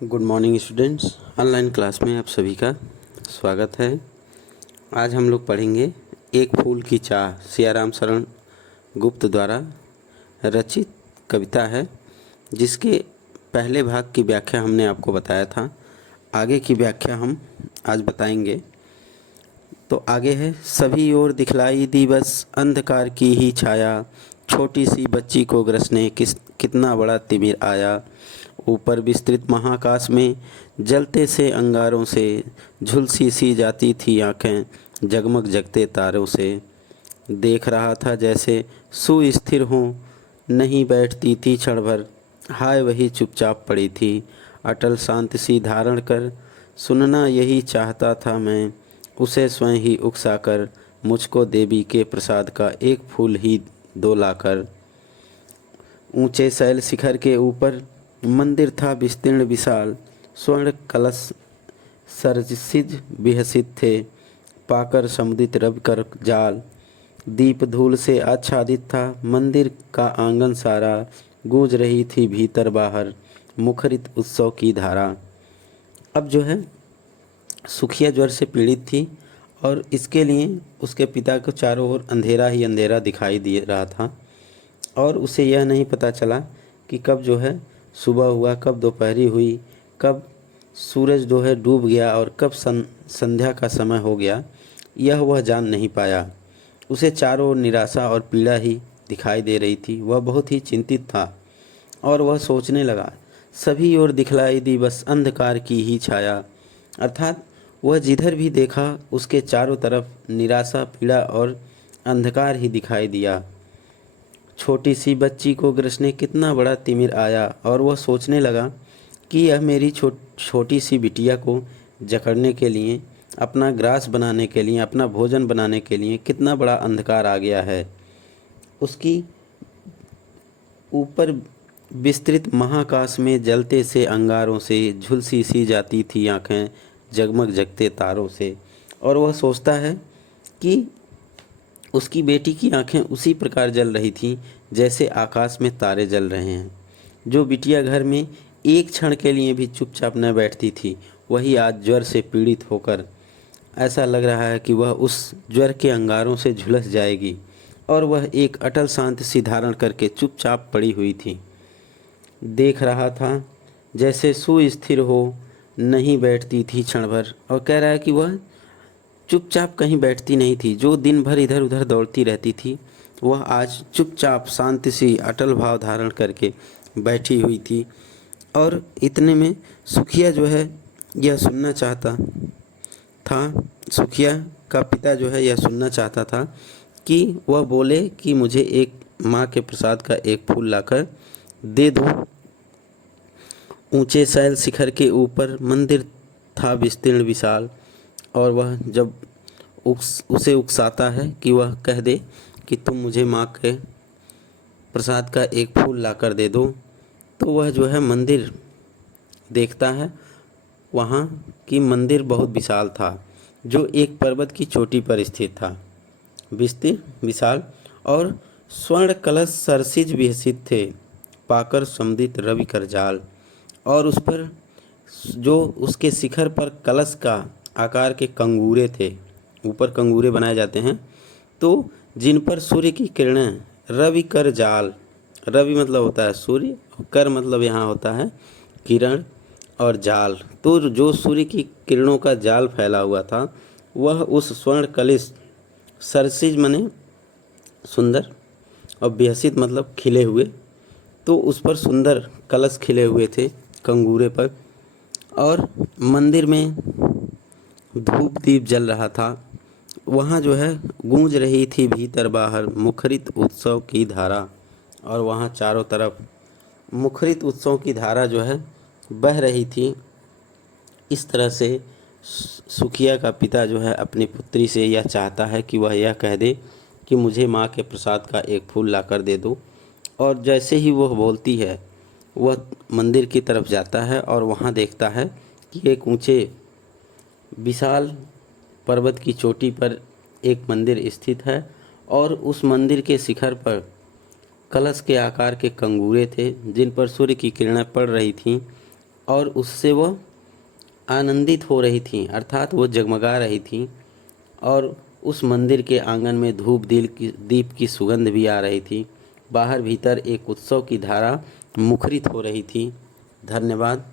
Good morning students. Online class में आप सभी का स्वागत है। आज हम लोग पढ़ेंगे एक फूल की चाह, सियाराम शरण गुप्त द्वारा रचित कविता है, जिसके पहले भाग की व्याख्या हमने आपको बताया था। आगे की व्याख्या हम आज बताएंगे। तो आगे है, सभी ओर दिखलाई दी बस अंधकार की ही छाया, छोटी सी बच्ची को ग्रसने कितना बड़ा तिमिर आया। ऊपर विस्तृत महाकाश में जलते से अंगारों से झुलसी सी जाती थी आँखें जगमग जगते तारों से। देख रहा था जैसे सुस्थिर हों, नहीं बैठती थी क्षण भर, हाय वही चुपचाप पड़ी थी अटल शांति सी धारण कर। सुनना यही चाहता था मैं, उसे स्वयं ही उकसाकर, मुझको देवी के प्रसाद का एक फूल ही दो लाकर। ऊंचे शैल शिखर के ऊपर मंदिर था विस्तीर्ण विशाल, स्वर्ण कलश सरसिज विहसित थे, पाकर समुदित रवि कर जाल। दीप धूल से आच्छादित था मंदिर का आंगन सारा, गूंज रही थी भीतर बाहर मुखरित उत्सव की धारा। अब जो है, सुखिया ज्वर से पीड़ित थी और इसके लिए उसके पिता को चारों ओर अंधेरा ही अंधेरा दिखाई दे रहा था और उसे यह नहीं पता चला कि कब जो है सुबह हुआ, कब दोपहरी हुई, कब सूरज जो है डूब गया और कब संध्या का समय हो गया, यह वह जान नहीं पाया। उसे चारों ओर निराशा और पीड़ा ही दिखाई दे रही थी। वह बहुत ही चिंतित था और वह सोचने लगा, सभी ओर दिखलाई दी बस अंधकार की ही छाया। अर्थात वह जिधर भी देखा उसके चारों तरफ निराशा, पीड़ा और अंधकार ही दिखाई दिया। छोटी सी बच्ची को ग्रसने कितना बड़ा तिमिर आया और वह सोचने लगा कि यह मेरी छोटी सी बिटिया को जकड़ने के लिए, अपना ग्रास बनाने के लिए, अपना भोजन बनाने के लिए कितना बड़ा अंधकार आ गया है। उसकी ऊपर विस्तृत महाकाश में जलते से अंगारों से झुलसी सी जाती थी आँखें जगमग जगते तारों से। और वह सोचता है कि उसकी बेटी की आंखें उसी प्रकार जल रही थीं जैसे आकाश में तारे जल रहे हैं। जो बिटिया घर में एक क्षण के लिए भी चुपचाप न बैठती थी, वही आज ज्वर से पीड़ित होकर ऐसा लग रहा है कि वह उस ज्वर के अंगारों से झुलस जाएगी और वह एक अटल शांति सी धारण करके चुपचाप पड़ी हुई थी। देख रहा था जैसे सुस्थिर हो, नहीं बैठती थी क्षण भर। और कह रहा है कि वह चुपचाप कहीं बैठती नहीं थी। जो दिन भर इधर उधर दौड़ती रहती थी, वह आज चुपचाप शांति सी अटल भाव धारण करके बैठी हुई थी। और इतने में सुखिया जो है यह सुनना चाहता था, सुखिया का पिता जो है यह सुनना चाहता था कि वह बोले कि मुझे एक माँ के प्रसाद का एक फूल लाकर दे दो। ऊंचे शैल शिखर के ऊपर मंदिर था विस्तीर्ण विशाल, और वह जब उसे उकसाता है कि वह कह दे कि तुम मुझे माँ के प्रसाद का एक फूल लाकर दे दो, तो वह जो है मंदिर देखता है। वहाँ की मंदिर बहुत विशाल था, जो एक पर्वत की चोटी पर स्थित था, विस्तीर्ण विशाल, और स्वर्ण कलश सरसिज विहसित थे, पाकर समुदित रवि कर जाल। और उस पर जो उसके शिखर पर कलश का आकार के कंगूरे थे, ऊपर कंगूरे बनाए जाते हैं, तो जिन पर सूर्य की किरणें रवि कर जाल, रवि मतलब होता है सूर्य, कर मतलब यहाँ होता है किरण, और जाल, तो जो सूर्य की किरणों का जाल फैला हुआ था, वह उस स्वर्ण कलिश, सरसिज मने सुंदर और विहसित मतलब खिले हुए, तो उस पर सुंदर कलश खिले हुए थे कंगूरे पर। और मंदिर में धूप दीप जल रहा था। वहाँ जो है गूंज रही थी भीतर बाहर मुखरित उत्सव की धारा, और वहाँ चारों तरफ मुखरित उत्सव की धारा जो है बह रही थी। इस तरह से सुखिया का पिता जो है अपनी पुत्री से यह चाहता है कि वह यह कह दे कि मुझे माँ के प्रसाद का एक फूल लाकर दे दो। और जैसे ही वह बोलती है, वह मंदिर की तरफ जाता है और वहाँ देखता है कि एक ऊंचे विशाल पर्वत की चोटी पर एक मंदिर स्थित है, और उस मंदिर के शिखर पर कलश के आकार के कंगूरे थे, जिन पर सूर्य की किरणें पड़ रही थीं, और उससे वह आनंदित हो रही थीं, अर्थात वो जगमगा रही थीं। और उस मंदिर के आंगन में धूप दीप की सुगंध भी आ रही थी। बाहर भीतर एक उत्सव की धारा मुखरित हो रही थी। धन्यवाद।